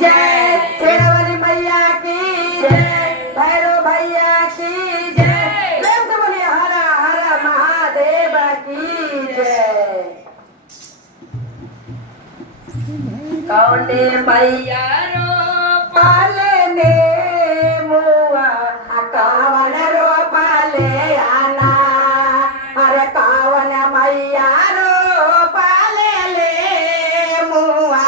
जय, शेरावाली मैया की जय, भैरव भैया की जय, प्रेम से बोलिए हर हर महादेव की जय। कौने मैया रो पालने मुआ, कावन रो पाले आना, अरे कावन मैया रो पाले ले मुआ,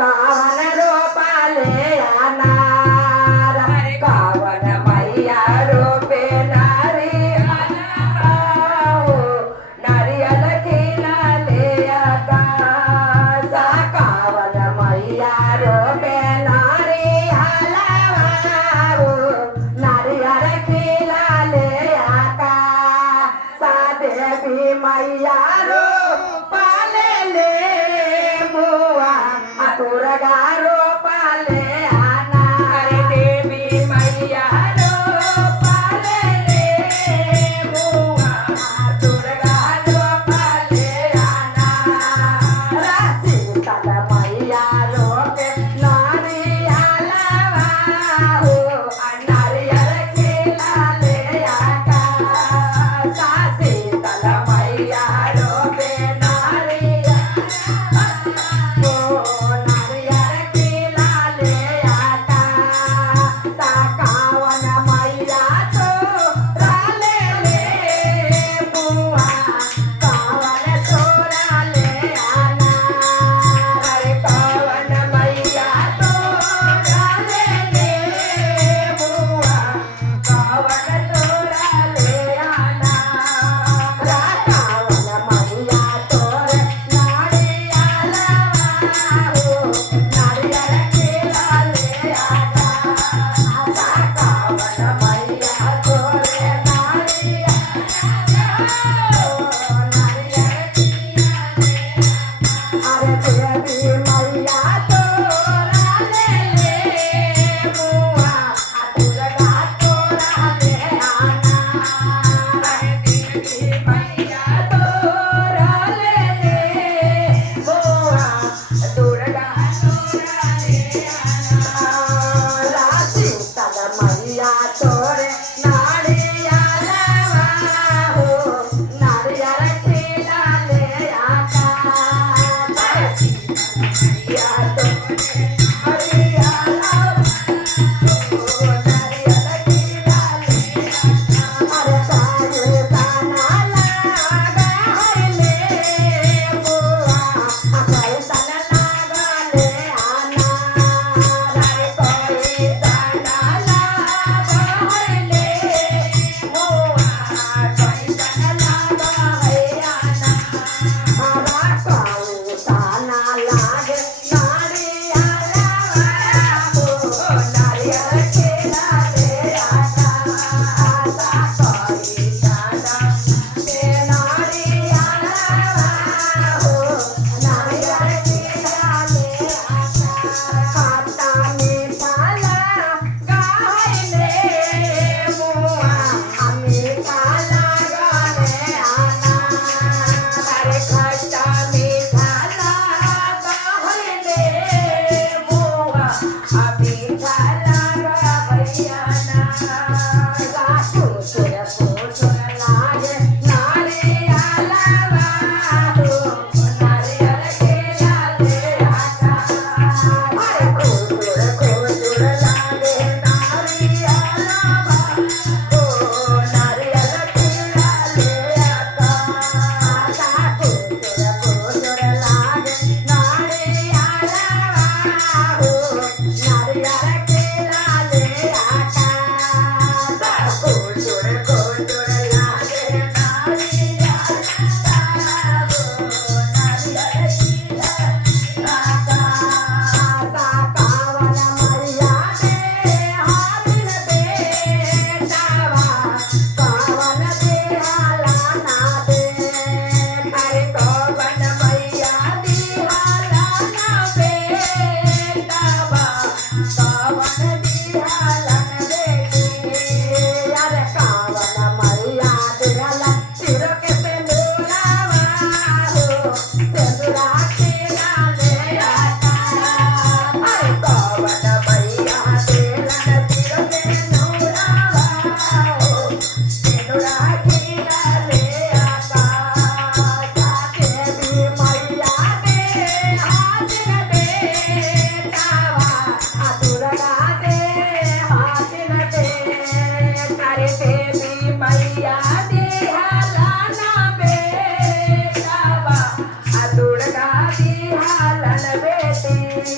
कावन रो पाले आना, अरे कावन मैया रो पे नारियल आओ, नारियल खिला ले आका, सा कावन मैया रो पे नारियल आओ, नारियल खिला ले आका, सा देवी मैया रो पाले ले मुआ, दुर्गा रो पाले आना, अरे देवी मैया रो पाले ले मुआ, दुर्गा रो पाले आना, राशि तल मैया रो के नारियल आओ, नारियल खिला ले आका, सासी तल मैया रो पे नारियल आओ, नारियल खिला ले आका, सा कावन मैया तो राले ले बुआ, कावन छोरा ले आना, अरे कावन मैया तो राले ले बुआ, कावन छोरा ले आना, रा कावन मैया तोर नारियल आओ, नारियल खिला ले आका, सा कावन मैया तोर नारियल आओ, नारियल खिला ले, अरे देवी मैया तोरा ले मुआ, दुर्गा तोरा ले आना, अरे देवी मैया तोरा ले मुआ, दुर्गा तोरा ले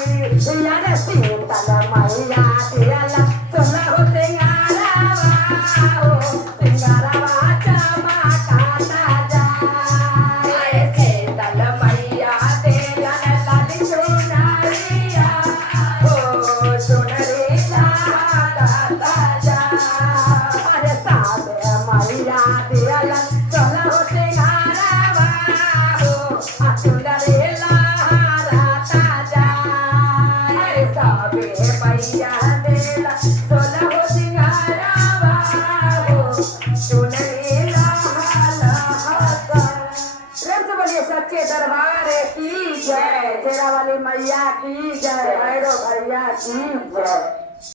यार सीतल मैया दियाला सोला हो सिंगारावा हो सिंगारावा चमकाता जाए सीतल मैया दियाला लाली चुनरिया हो चुनरी लहकाता जाए अरे साबे मैया दियाला सोला हो सिंगारावा हो चुनरी लहराता जाए साबे मैया दियाला सोला हो सिंगारावा हो चुनरी लहराता प्रेम से बोलिए सच्चे दरबार की जय शेरा वाली मैया की जय भैरव भैया की जय।